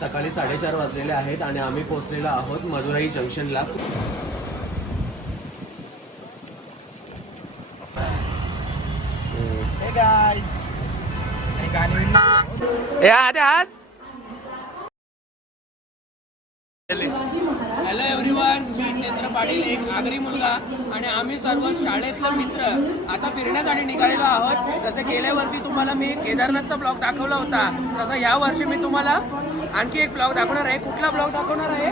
सकाळी 4:30 वाजलेले आहेत आणि आम्ही पोहोचलेलो आहोत मदुराई जंक्शनला. हॅलो एव्हरीवन, मी जितेंद्र पाटील, एक आगरी मुलगा, आणि आम्ही सर्व शाळेतले मित्र आता फिरण्यासाठी निघालेलो आहोत. जसं गेल्या वर्षी तुम्हाला मी केदारनाथचा ब्लॉग दाखवला होता, तसं या वर्षी मी तुम्हाला आणखी एक ब्लॉग दाखवणार आहे. कुठला ब्लॉग दाखवणार आहे?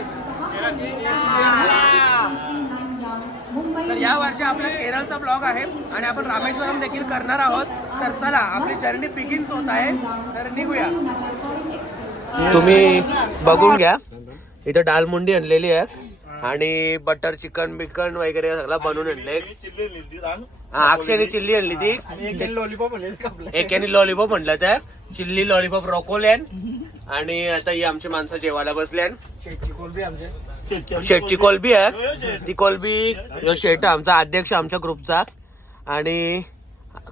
तर या वर्षी आपला केरळचा ब्लॉग आहे आणि आपण रामेश्वरम देखील करणार आहोत. तर चला, आपली जर्नी बिगिन्स होत आहे, तर निघूया. तुम्ही बघून घ्या, इथं दाल मुंडी आणलेली आहे आणि बटर चिकन बिकन वगैरे सगळं बनवून आणलंय. अक्षयने चिल्ली आणली ती, एकाने लॉलीपॉप म्हणलं, त्या चिल्ली लॉलीपॉप रॉकोल्यान. आणि आता ही आमची माणसं जेवायला बसल्यान. शेटची कोलबी आहे, ती कोलबी शेट आमचा अध्यक्ष आमच्या ग्रुपचा. आणि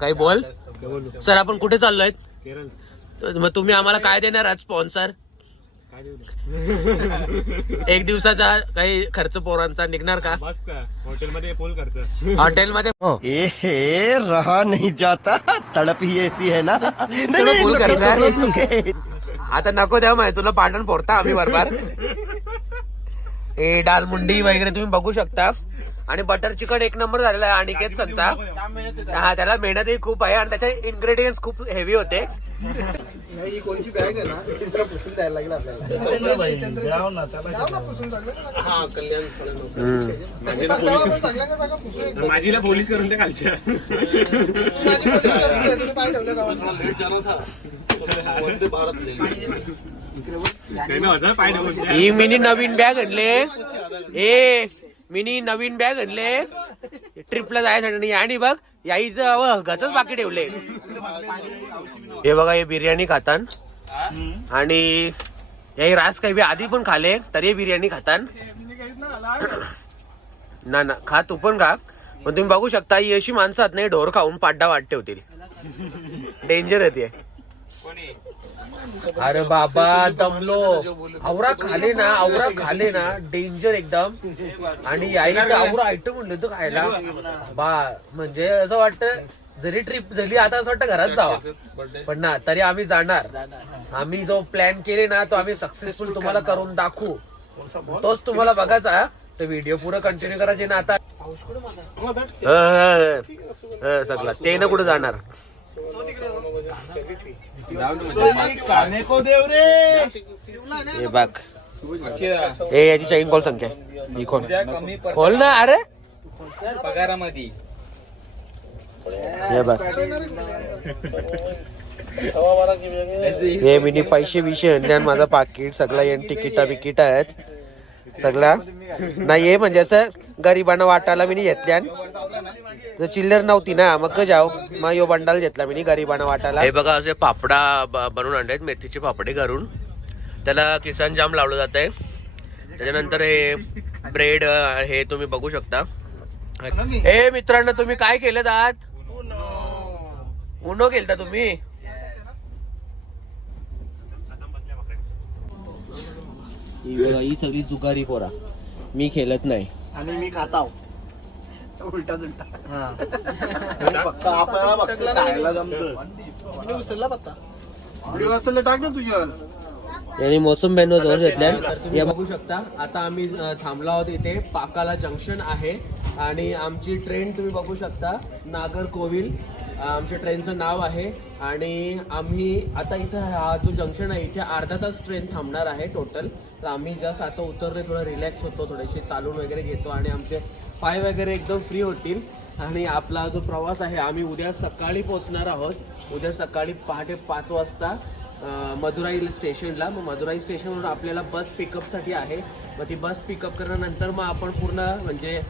काही बोल सर, आपण कुठे चाललोय? मग तुम्ही आम्हाला काय देणार आज स्पॉन्सर? एक दिवसाचा काही खर्च पोरांचा निघणार का? हॉटेलमध्ये रहा नहीं जाता, तड़प ही ऐसी है ना. फुल खर्च आता नको द्या, माहिती तुला पाटण पोरता आम्ही बरोबर. हे दाल मुंडी वगैरे तुम्ही बघू शकता. आणि बटर चिकन एक नंबर झालेला आहे अनिकेत संचा. हा, त्याला मेहनतही खूप आहे आणि त्याचे इन्ग्रेडियंट्स खूप हेवी होते. ही कोणची बॅग आहे ना, तिला पुसून द्यायला लागेल आपल्याला. माझीला पोलीस करून ते खालच्या ही मिनी नवीन बॅग आणले, मिनी नवीन बॅग आणले ट्रिपला जायसाठी. आणि बघ याईचं गचच बाकी ठेवले. हे बघा, हे बिर्याणी खातान आणि याही रास काही आधी पण खाले तरी बिर्याणी खातान ना. खा तू पण खा. पण तुम्ही बघू शकता ही अशी माणसं आहेत नाही, ढोर खाऊन पाड्डा वाट ठेवतील. डेंजर आहे. अरे बाबा दमलो, आवरा खाले ना डेंजर एकदम. आणि याई तर आवरा आयटम म्हणलं तर खायला बा, म्हणजे असं वाटतं जरी ट्रिप झाली आता असं वाटतं घरात जावा, पण ना तरी आम्ही जाणार. आम्ही जो प्लॅन केले ना तो आम्ही सक्सेसफुल तुम्हाला करून दाखवू. तोच तुम्हाला बघायचा, तर व्हिडिओ पुरं कंटिन्यू करायचे ना. आता सगळं ते ना कुठे जाणार. हे बघ, हे याची चैन कॉल संख्या ही खोल ना. अरे पगारामध्ये हे बघ, हे मिनी पैसे विषय आणि माझा पाकिट सगळा येण तिकीटा आहेत सगळा नाही. हे म्हणजे असं गरिबांना वाटायला मी घेतल्या, जर चिल्लर नव्हती ना मग जाऊ, मग यो बंडाल घेतला मी गरिबांना वाटायला. हे बघा, असे पापडा बनवून आणलेत, मेथीचे पापडे करून. त्याला किसान जाम लावलं जात आहे. त्याच्यानंतर हे ब्रेड, हे तुम्ही बघू शकता. हे मित्रांनो, तुम्ही काय केलं आज? उनो केलता तुम्ही? ही सगळी जुगारी पोरा, मी खेळत नाही आणि मी खाता उलटा पक्का आपल्याला खायला जमतं. उचलला पत्ता व्हिडिओ असेल टाक ना तुझ्यावर. यांनी मोसम बॅनवर जवळ घेतल्या. या बघू शकता, आता आम्ही थांबलो आहोत इथे. पाकाला जंक्शन आहे आणि आमची ट्रेन तुम्ही बघू शकता, नागरकोविल आमच्या ट्रेनचं नाव आहे. आणि आम्ही आता इथं हा जो जंक्शन आहे इथे अर्धा तास ट्रेन थांबणार आहे टोटल. तर आम्ही जस्ट आता उतरले, थोडं रिलॅक्स होतो, थोडेसे चालून वगैरे घेतो आणि आमचे पाय वगैरे एकदम फ्री होतील. आणि आपला जो प्रवास आहे, आम्ही उद्या सकाळी पोहोचणार आहोत. उद्या सकाळी पहाटे 5 वाजता मदुराई स्टेशनला. मग मदुराई स्टेशनवरून आपल्याला बस पिकअपसाठी आहे. मग ती बस पिकअप करण्यानंतर मग आपण पूर्ण म्हणजे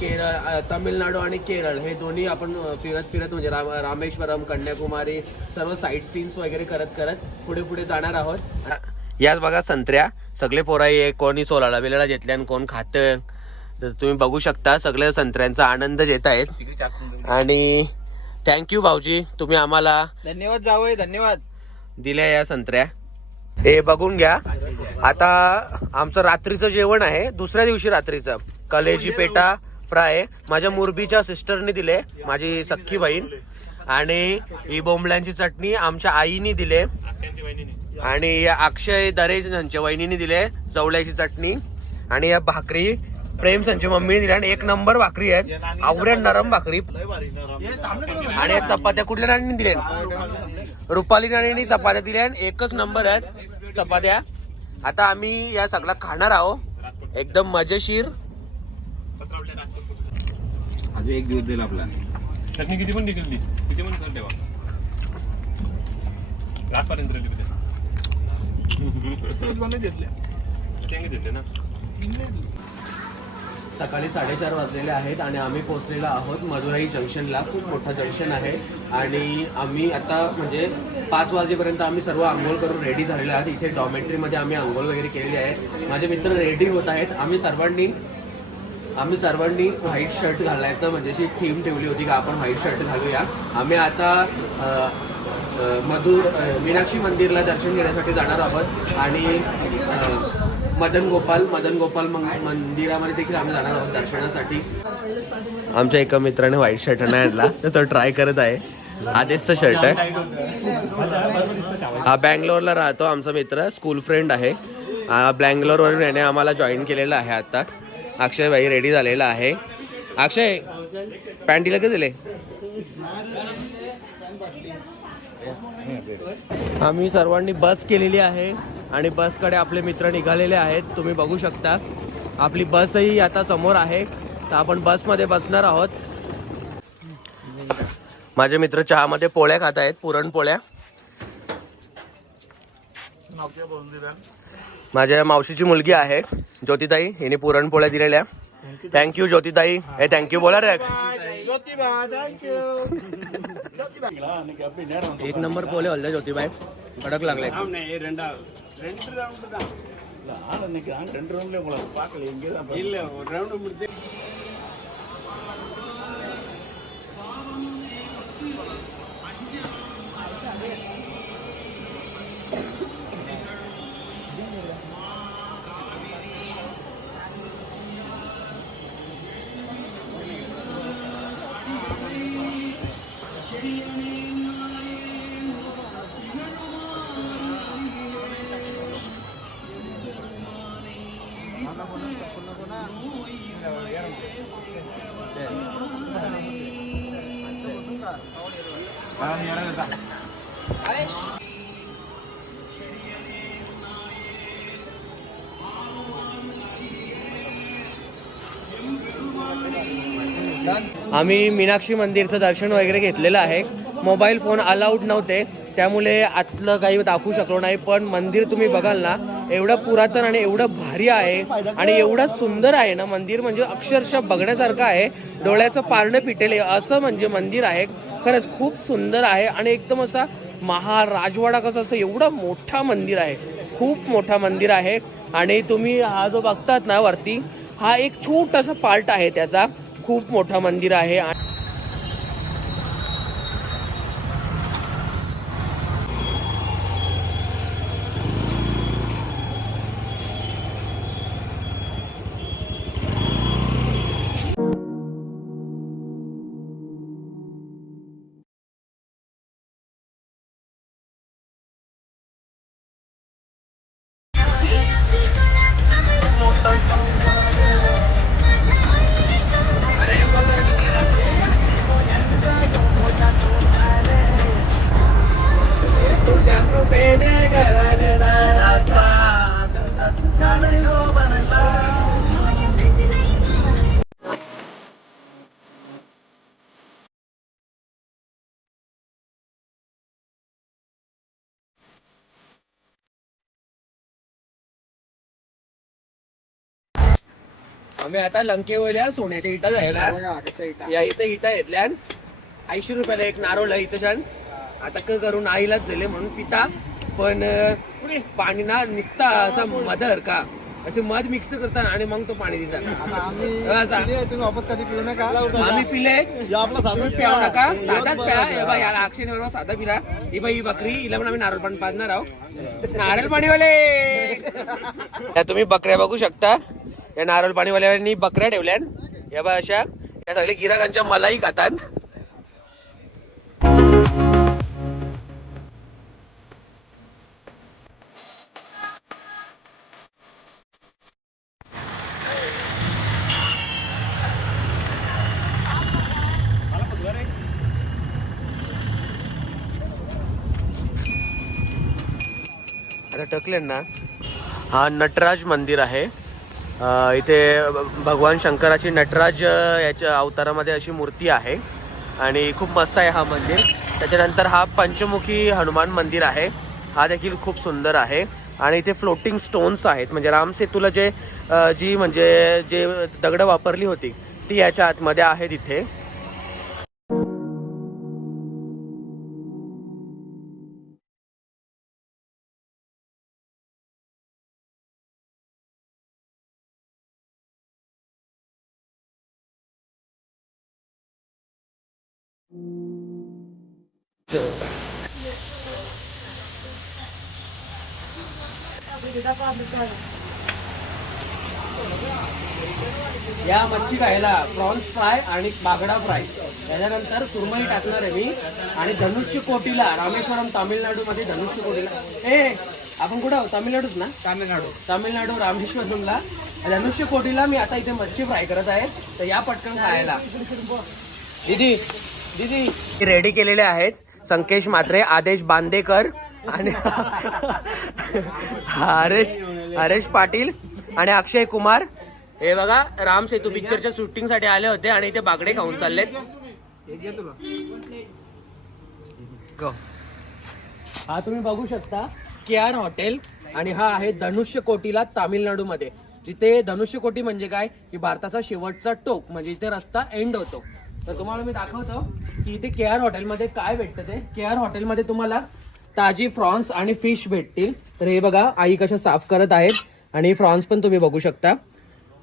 केरळ, तामिळनाडू आणि केरळ हे दोन्ही आपण फिरत म्हणजे रामेश्वरम, कन्याकुमारी सर्व साईट सीन्स वगैरे करत पुढे जाणार आहोत. याच बघा संत्र्या, सगळे पोराई, कोणी सोलाला बिलाला घेतले आणि कोण खातं. तर तुम्ही बघू शकता सगळे संत्र्यांचा आनंद घेत आहेत. आणि थँक्यू भाऊजी, तुम्ही आम्हाला धन्यवाद जावई, धन्यवाद दिल्या या संत्र्या. हे बघून घ्या, आता आमचं रात्रीचं जेवण आहे, दुसऱ्या दिवशी रात्रीचं कलेजी पेटा फ्राय माझ्या मुरबीच्या सिस्टरने दिले, माझी सख्खी बहीण. आणि ही बोंबल्यांची चटणी आमच्या आईने दिले आणि या अक्षय दरेज यांच्या वहिनीने दिले जवळ्याची चटणी. आणि या भाकरी प्रेम यांच्या मम्मीने दिल्या आणि 1 नंबर भाकरी आहेत, आवड्या नरम भाकरी. आणि या चपात्या कुठल्या राणीने दिल्या? रुपाली राणीने चपात्या दिल्या, 1च नंबर आहेत चपात्या. आता आम्ही या सगळा खाणार आहोत एकदम मजेशीर. अजून एक दिवस देईल आपला. चटणी किती पण निघेल, किती पण कर ठेवा रातपर्यंत घेतले ना. सकाळी 4:30 वाजलेले आहेत आणि आम्ही पोहोचलेलो आहोत मदुराई जंक्शनला. खूप मोठा जंक्शन आहे आणि आम्ही आता म्हणजे 5 वाजेपर्यंत आम्ही सर्व आंघोळ करून रेडी झालेले आहोत. इथे डॉमेट्रीमध्ये आम्ही आंघोळ वगैरे केलेली आहे. माझे मित्र रेडी होत आहेत. आम्ही सर्वांनी व्हाईट शर्ट घालायचं म्हणजे अशी थीम ठेवली होती का आपण व्हाईट शर्ट घालूया. आम्ही आता मीनाक्षी मंदिरला दर्शन घेण्यासाठी जाणार आहोत आणि मदन गोपाल मंदिरामध्ये देखील आम्ही जाणार आहोत दर्शनासाठी. आमच्या एका मित्राने व्हाईट शर्ट नाही आणला तर तो ट्राय करत आहे. आदेशचा शर्ट आहे हा. बँगलोरला राहतो आमचा मित्र, स्कूल फ्रेंड आहे. बँगलोरवरून याने आम्हाला जॉईन केलेला आहे. आता अक्षय भाई रेडी झालेला आहे. अक्षय पॅन्टीला किती दिले? आम्ही सर्वांनी बस केलेली आहे आणि बसकडे आपले मित्र निघालेले आहेत. तुम्ही बघू शकता आपली बसही आता समोर आहे, तर आपण बसमध्ये बसणार आहोत. माझे मित्र चहामध्ये पोळ्या खात आहेत, पुरणपोळ्या. माझ्या मावशीची मुलगी आहे ज्योतिताई, हिने पुरणपोळ्या दिलेल्या. थँक्यू ज्योतिताई. हे थँक्यू बोला रे. 1 नंबर पोले होल्ले ज्योतिबाई, कडक लागले. आम्ही मीनाक्षी मंदिरचं दर्शन वगैरे घेतलेलं आहे. मोबाईल फोन अलाउड नव्हते त्यामुळे आतलं काही दाखवू शकलो नाही. पण मंदिर तुम्ही बघाल ना, एवढं पुरातन आणि एवढं भारी आहे आणि एवढं सुंदर आहे ना मंदिर, म्हणजे अक्षरशः बघण्यासारखं आहे. डोळ्याचं पारणं पिटेल असं म्हणजे मंदिर आहे. खरंच खूप सुंदर आहे आणि एकदम असा राजवाडा कसं असतं एवढं मोठा मंदिर आहे, खूप मोठा मंदिर आहे. आणि तुम्ही हा जो बघतात ना वरती, हा एक छोटासा पार्ट आहे त्याचा. खूप मोठा मंदिर आहे. आम्ही आता लंकेवल्या सोन्याच्या इटा जायला. या इथे इटा घेतल्या 80 रुपयाला एक नारोल आहे इथं छान. आता काय करून आईलाच दिले म्हणून पिता, पण पाणी ना निसता असा मदर का असे मध मिक्स करतात आणि मग तो पाणी देतात. आता आम्ही असा. पिले, तुम्ही वापस कधी पिऊ नका. आम्ही पिले या आपला साधा प्याव नका, साधाच प्या. हे बघ याला अक्षय बरोबर साधा पिला. ही बाई बकरी, हिला पण आम्ही नारळ पाणी पाजणार आहोत. नारळ पाणीवाले तुम्ही बकऱ्या बघू शकता. या नारळ पाणीवाल्यांनी बकऱ्या ठेवल्या. या बा अशा या सगळे गिराकांच्या मलाही खातात. आता टकले ना. हा नटराज मंदिर आहे. इथे भगवान शंकराची नटराज याच्या अवतारामध्ये अशी मूर्ती आहे आणि खूप मस्त आहे हा मंदिर. त्याच्यानंतर हा पंचमुखी हनुमान मंदिर आहे. हा देखील खूप सुंदर आहे आणि इथे फ्लोटिंग स्टोन्स आहेत. म्हणजे राम सेतूला जे दगड वापरली होती ती याच्या आतमध्ये आहे तिथे. या मच्छी खायला प्रॉन्स फ्राय आणि बागडा फ्राय. त्याच्यानंतर सुरमई टाकणार आहे मी. आणि धनुष्य कोटीला रामेश्वरम तामिळनाडू मध्ये धनुष्य कोटीला आपण कुठं आहोत? तामिळनाडूच ना. तामिळनाडू रामेश्वरमला धनुष्य कोटीला मी आता इथे मच्छी फ्राय करत आहे. तर या पटकन खायला. दीदी दीदी रेडी केलेले आहेत. संकेश म्हात्रे, आदेश बांदेकर आणि हरेश पाटील आणि अक्षय कुमार. हे बघा राम सेतू पिक्चरच्या शूटिंग साठी आले होते आणि इथे बागडे खाऊन चाललेत. हा तुम्ही बघू शकता केआर हॉटेल आणि हा आहे धनुष्य कोटीला तामिळनाडू मध्ये. जिथे धनुष्य कोटी म्हणजे काय की भारताचा शेवटचा टोक, म्हणजे इथे रस्ता एंड होतो. तर तुम्हाला मी दाखवतो की इथे केआर हॉटेलमध्ये काय भेटतं ते. केआर हॉटेलमध्ये तुम्हाला ताजी फ्रॉन्स आणि फिश भेटतील. तर हे बघा आई कशा साफ करत आहेत आणि फ्रॉन्स पण तुम्ही बघू शकता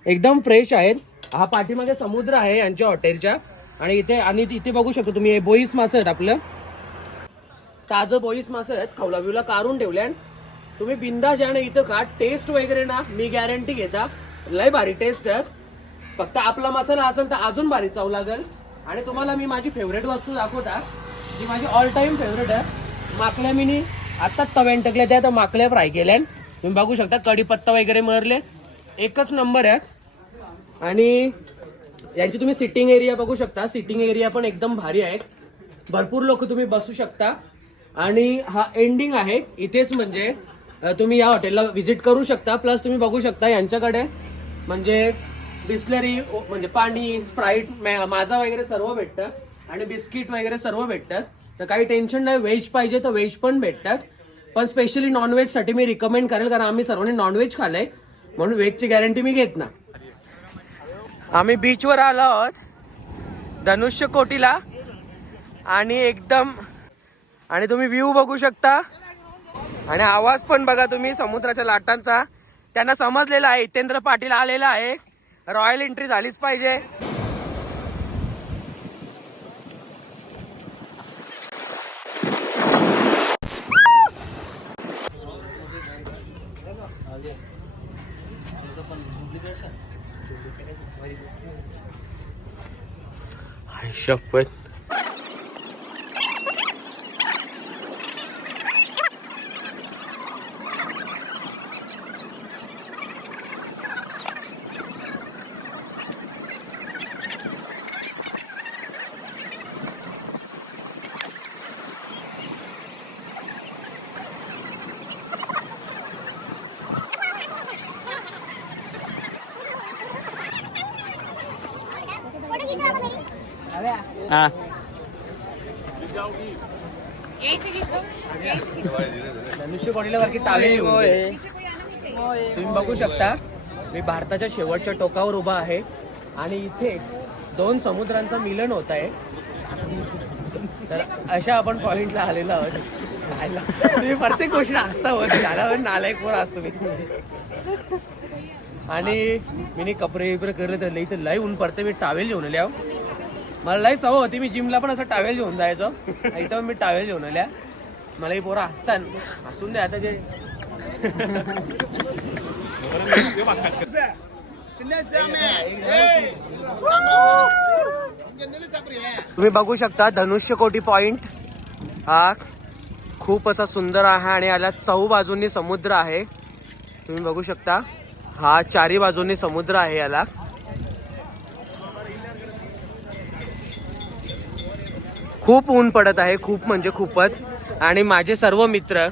एकदम फ्रेश आहेत. हा पाठीमागे समुद्र आहे यांच्या हॉटेलच्या. आणि इथे बघू शकता तुम्ही बोईस मासे आहेत. आपलं ताजं बोईस मासे आहेत. खवला बिवला काढून ठेवल्या. तुम्ही बिंदास या ना इथं खा. टेस्ट वगैरे ना मी गॅरंटी घेता लय भारी टेस्ट आहे. फक्त आपला मसाला असेल तर अजून भारी चव लागेल. आणि तुम्हाला मी माझी फेवरेट वस्तू दाखवता जी माझी ऑल टाइम फेवरेट आहे. माकल्या मी आता तव्यान टाकल्या त्या माकल्या फ्राय केल्या. तुम्ही बघू शकता कढीपत्ता वगैरे मरले एकच नंबर आहे. आणि यांची तुम्ही सिटिंग एरिया बघू शकता. सिटिंग एरिया पण एकदम भारी आहे. भरपूर लोक तुम्ही बसू शकता. आणि हा एंडिंग आहे इथेच. म्हणजे तुम्ही या हॉटेलला व्हिजिट करू शकता. प्लस तुम्ही बघू शकता यांच्याकडे म्हणजे बिस्लरी म्हणजे पाणी, स्प्राईट, माझा वगैरे सर्व भेटतं. आणि बिस्किट वगैरे सर्व भेटतात. तर काही टेन्शन नाही. व्हेज पाहिजे तर व्हेज पण भेटतात. पण स्पेशली नॉनव्हेज साठी मी रिकमेंड करेल कारण आम्ही सर्वांनी नॉनव्हेज खाल्लंय म्हणून व्हेजची गॅरंटी मी घेत ना. आम्ही बीचवर आलो आहोत धनुष्य कोटीला आणि एकदम आणि तुम्ही व्ह्यू बघू शकता आणि आवाज पण बघा तुम्ही समुद्राच्या लाटांचा. त्यांना समजलेला आहे हितेंद्र पाटील आलेला आहे. रॉयल एंट्री झालीच पाहिजे. शपथ धनुष्य कोटीलावरती टाळे तुम्ही बघू शकता. मी भारताच्या शेवटच्या टोकावर उभा आहे आणि इथे दोन समुद्रांचं मिलन होत आहे. तर अशा आपण पॉइंटला आलेलो आहोत. तुम्ही प्रत्येक गोष्टी हसता होत झाल्यावर नालायक वर असतो मी. आणि मी कपडे बिपरे करत आले इथे लय ऊन पडते. मी टावेल घेऊन आल्या. मला लय सवय होती, मी जिमला पण असं टावेल घेऊन जायचो. इथं मी टावेल घेऊन आल्या. मला ही पोरं हसतात, हसून दे आता ते. तुम्ही बघू शकता धनुष्यकोटी पॉइंट हा खूप असा सुंदर आहे आणि याला चहू बाजूंनी समुद्र आहे. तुम्ही बघू शकता हा चारी बाजूंनी समुद्र आहे याला. खूप ऊन पडत आहे, खूप म्हणजे खूपच. आणि माझे सर्व मित्र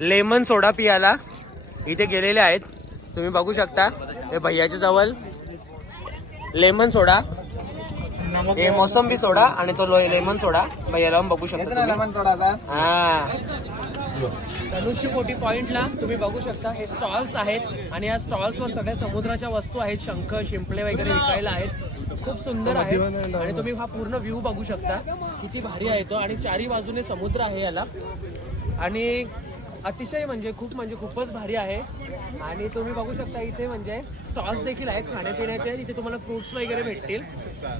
लेमन सोडा पियाला इथे गेलेले आहेत. तुम्ही बघू शकता हे भैयाच्या जवळ लेमन सोडा, हे मोसंबी सोडा आणि तो लेमन सोडा भैयाला बघू शकता तुम्ही. हा धनुष्यकोटी पॉइंटला तुम्ही बघू शकता हे स्टॉल्स आहेत आणि या स्टॉल्सवर सगळ्या समुद्राच्या वस्तू आहेत. शंख, शिंपले वगैरे विकायला आहेत. खूप सुंदर आहे आणि तुम्ही हा पूर्ण व्ह्यू बघू शकता किती भारी आहे तो. आणि चारी बाजूने समुद्र आहे याला आणि अतिशय म्हणजे खूपच भारी आहे. आणि तुम्ही बघू शकता इथे म्हणजे स्टॉल्स देखील आहेत खाण्यापिण्याचे. इथे तुम्हाला फ्रुट्स वगैरे भेटतील.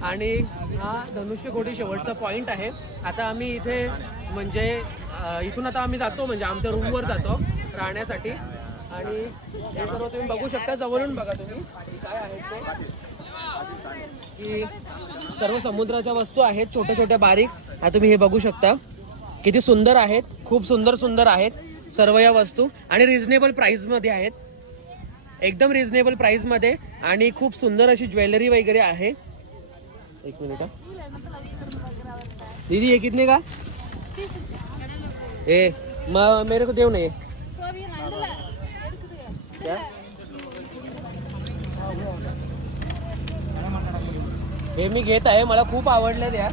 आणि हा धनुष्यकोटी शेवटचा पॉइंट आहे. आता आम्ही इथे म्हणजे इथून आता आम्ही जातो म्हणजे आमच्या रूमवर जातो राहण्यासाठी. आणि हे सर्व तुम्ही बघू शकता, जवळून बघा तुम्ही काय आहे ते की सर्व समुद्राच्या वस्तू आहेत छोट्या छोट्या बारीक. आता तुम्ही हे बघू शकता किती सुंदर आहेत, खूप सुंदर आहेत सर्व या वस्तू आणि रिझनेबल प्राइस मध्ये आहेत, एकदम रिझनेबल प्राइस मध्ये. आणि खूप सुंदर अशी ज्वेलरी वगैरे आहे. एक मिनिट दीदी ये कितने का ए मेरे को देव नहीं क्या? हे मी घेत आहे, मला खूप आवडल्या त्या.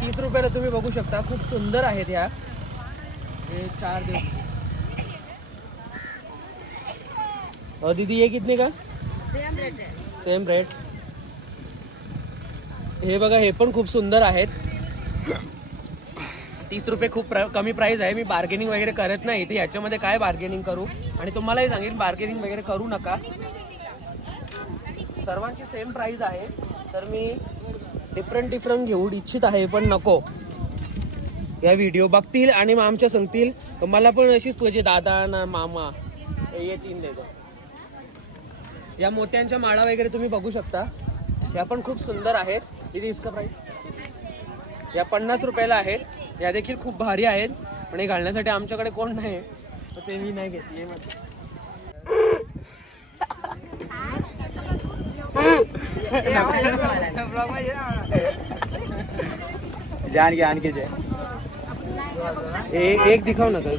30 रुपयाला तुम्ही बघू शकता, खूप सुंदर आहेत ह्या. हे 4 दे. और दीदी ये कितने का? Same rate. हे बघा हे पण खूप सुंदर आहेत. 30 रुपये खूप कमी प्राइस आहे. मी बार्गेनिंग वगैरे करत नाही इथे. याच्यामध्ये काय बार्गेनिंग करू. आणि तुम्हालाही सांगेन बार्गेनिंग वगैरे करू नका, सर्वांची सेम प्राइस आहे. तर मी डिफरंट घेऊ इच्छित आहे पण नको. या व्हिडिओ बघतील आणि मग आमच्या सांगतील मला पण अशीच तुझे दादा ना मामा ये 3 देतो. या मोत्यांच्या माळा वगैरे तुम्ही बघू शकता, या पण खूप सुंदर आहेत. किती इसका प्राइस? या 50 रुपयाला आहेत. या देखील खूप भारी आहेत पण हे घालण्यासाठी आमच्याकडे कोण नाही तर ते मी नाही घेतली. जान के एक दिखाओ ना तर